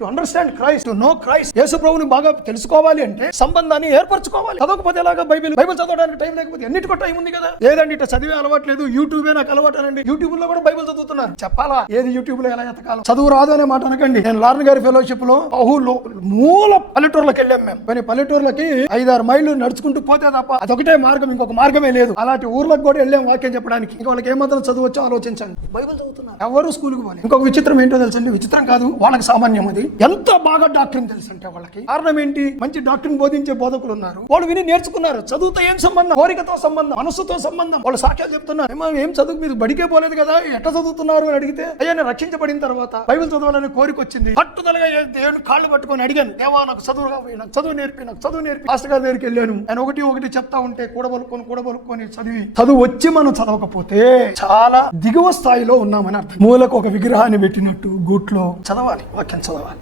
To understand Christ, to know Christ, Yesu ప్రభువుని బాగా తెలుసుకోవాలి అంటే సంబంధాన్ని ఏర్పరచుకోవాలి. చదవకపోతే ఎలాగా? బైబిల్ చదవడానికి టైం లేకపోతే ఎన్నిటికో టైం ఉంది కదా. ఏదండి ఇట్లా చదివే అలవాట్లేదు, యూట్యూబే నాకు అలవాటనండి. యూట్యూబ్ లో కూడా బైబిల్ చదువుతున్నారు. చెప్పాలా? ఏది యూట్యూబ్ లో ఎలా ఎతకాలి? చదువు రాదు అనే మాట అనకండి. నేను లార్న్ గారి ఫెలోషిప్ లో మూల పల్లెటూర్లకు వెళ్ళాం మేము. కొన్ని పల్లెటూర్లకి 5-6 మైళ్ళు నడుచుకుంటూ పోతే తప్ప అదొకటే మార్గం, ఇంకొక మార్గమే లేదు. అలాంటి ఊర్లకు కూడా వెళ్ళాం వాక్యం చెప్పడానికి. ఇంకా వాళ్ళకి ఏమాత్రం చదువు వచ్చో ఆలోచించండి. బైబిల్ చదువుతున్నారు, ఎవరు స్కూల్కి పోలేదు. ఇంకొక విచిత్రం ఏంటో తెలుసండి, విచిత్రం కాదు వాళ్ళకి సామాన్యం అది. ఎంత బాగా డాక్టరీన్ తెలుసంటే వాళ్ళకి. కారణం ఏంటి? మంచి డాక్టరీన్ బోధించే బోధకులు ఉన్నారు, వాళ్ళు విని నేర్చుకున్నారు. చదువుతో ఏం సంబంధం? కోరికతో సంబంధం, మనస్సుతో సంబంధం. వాళ్ళు సాక్ష్యాలు చెప్తున్నారు. ఏం చదువు, మీరు బడికే పోలేదు కదా, ఎట్లా చదువుతున్నారు అని అడిగితే, అయ్యా నేను రక్షించబడిన తర్వాత బైబిల్ చదవాలని కోరిక వచ్చింది, పట్టుదలగా దేవుని కాళ్ళు పట్టుకొని అడిగాను, దేవా నాకు చదువు నేర్పి మాస్టర్ గారి దగ్గరికి వెళ్ళాను. ఆయన ఒకటి చెప్తా ఉంటే కూడబలుకొని చదువు వచ్చి మనం చదవకపోతే చాలా దిగువ స్థాయిలో ఉన్నామని అర్థం. మూలకు ఒక విగ్రహాన్ని పెట్టినట్టు గూట్లో చదవాలి, వాక్యం చదవాలి.